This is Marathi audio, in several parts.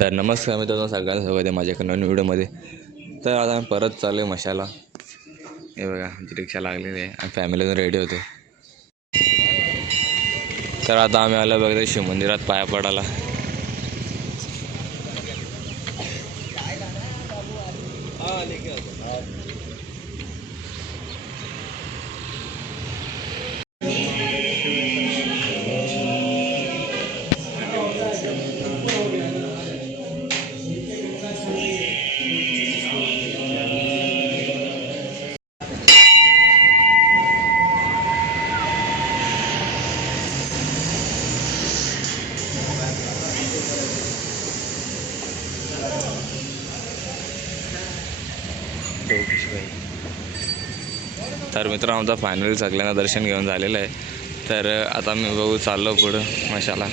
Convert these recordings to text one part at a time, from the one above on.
तर नमस्कार मित्रांनो, सगळ्यांना स्वागत आहे माझ्या नवीन व्हिडिओमध्ये. तर आता आम्ही परत चालू आहे मशाला. हे बघा, आमची रिक्षा लागलेली आहे आणि फॅमिलीतून रेडी होते. तर आता आम्ही आलो बघा शिव मंदिरात पाया पडायला. तर मित्रांनो, आमचा फायनली सगळ्यांना दर्शन घेऊन झालेलं आहे. तर आता मी बघू चाललो पुढं मशाला.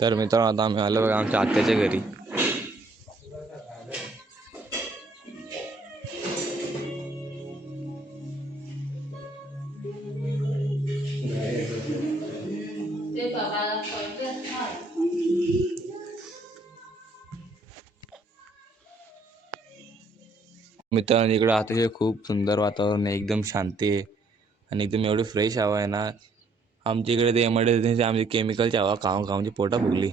तर मित्रांनो, आता आम्ही आलो बघा आमच्या आत्याच्या घरी. मित्रांनो, इकडं अतिशय खूप सुंदर वातावरण आहे, एकदम शांती आहे आणि एकदम एवढी फ्रेश हवा आहे ना. आमच्या इकडे ते एमआयडीसी आमची केमिकलची हवा खाऊन खाऊनची पोटा फुगली.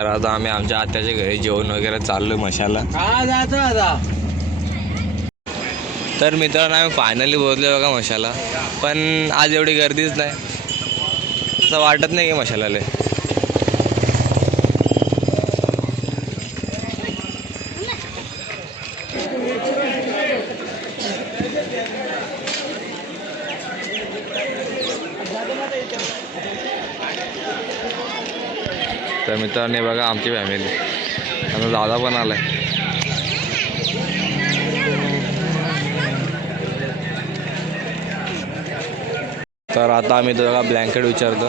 तर आता आम्ही आमच्या आत्याच्या घरी जेवण वगैरे चाललो मशाला. तर मित्रांनो, आम्ही फायनली पोहोचलो बघा मशाला. पण आज एवढी गर्दीच नाही, असं वाटत नाही की मशालाले. तर मित्रांनी बघा आमची फॅमिली, आता दादा पण आलाय. तर आता आम्ही तो बघा ब्लँकेट विचारतो.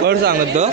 कोण सांगत तो?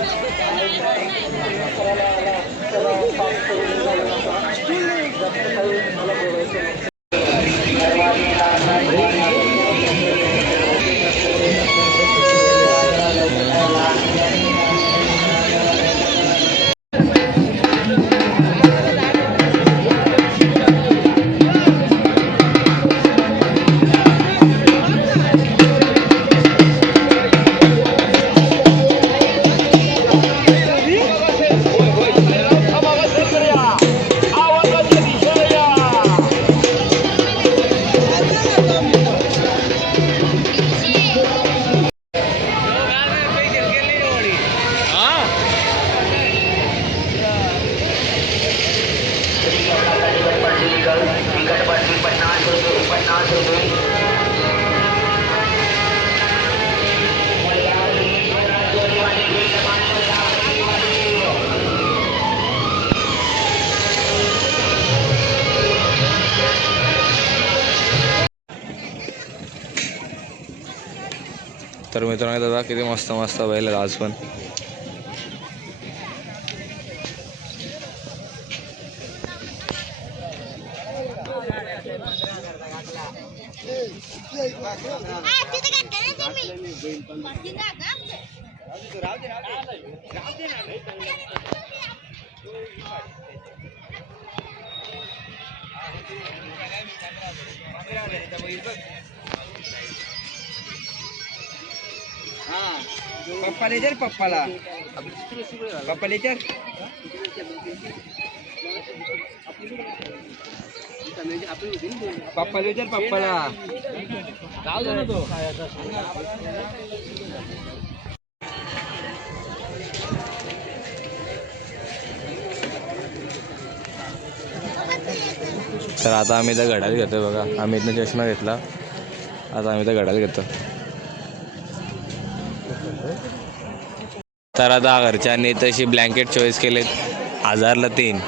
तर मित्रांनो, दादा किती मस्त मस्त बैल आज पण. पप्पा लेजर पप्पाला पप्पा लेजर पप्पा लेजर पप्पाला जाऊ दे ना तो. तर आता आम्ही इथं घड्याळ घेतो बघा. आम्ही इथनं चष्मा घेतला, आता आम्ही इथं घड्याळ घेतो. तर आता घरच्यांनी तशी ब्लँकेट चॉईस केलेत 1000ला 3.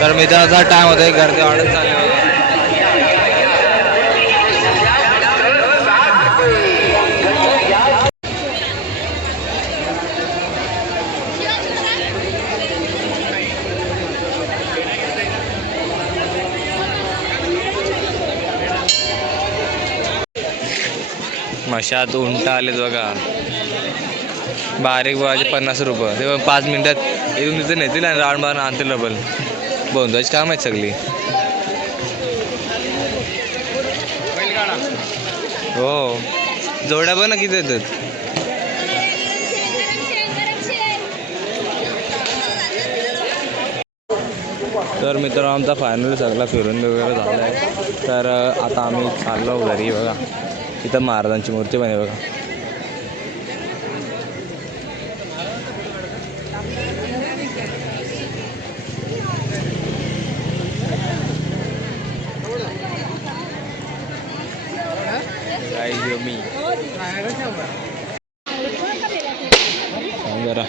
तर मित्राचा टाइम होता, गर्दी वाढत चालली बघा. मशात उंट आलेत बघा. बारीक बघायचे 50 रुपये. ते 5 मिनिटात इथून तिथे नेतील आणि राऊंड मारून आणतील डबल. बोंदाची काम आहेत सगळी. हो, जोड्या पण ना किती येतात. तर मित्र आमचा फायनल सगळा फिरून वगैरे झाला आहे. तर आता आम्ही चाललो घरी बघा. इथं महाराजांची मूर्ती पण आहे बघा. मी जरा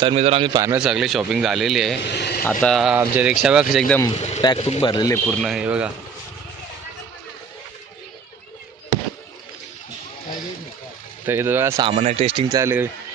तर मित्र आमची फायनल सगळी शॉपिंग झालेली आहे. आता आमच्या रिक्षा बघ एकदम पॅक फुक भरलेली आहे पूर्ण. हे बघा. तर इथं बघा सामान टेस्टिंग चालू आहे.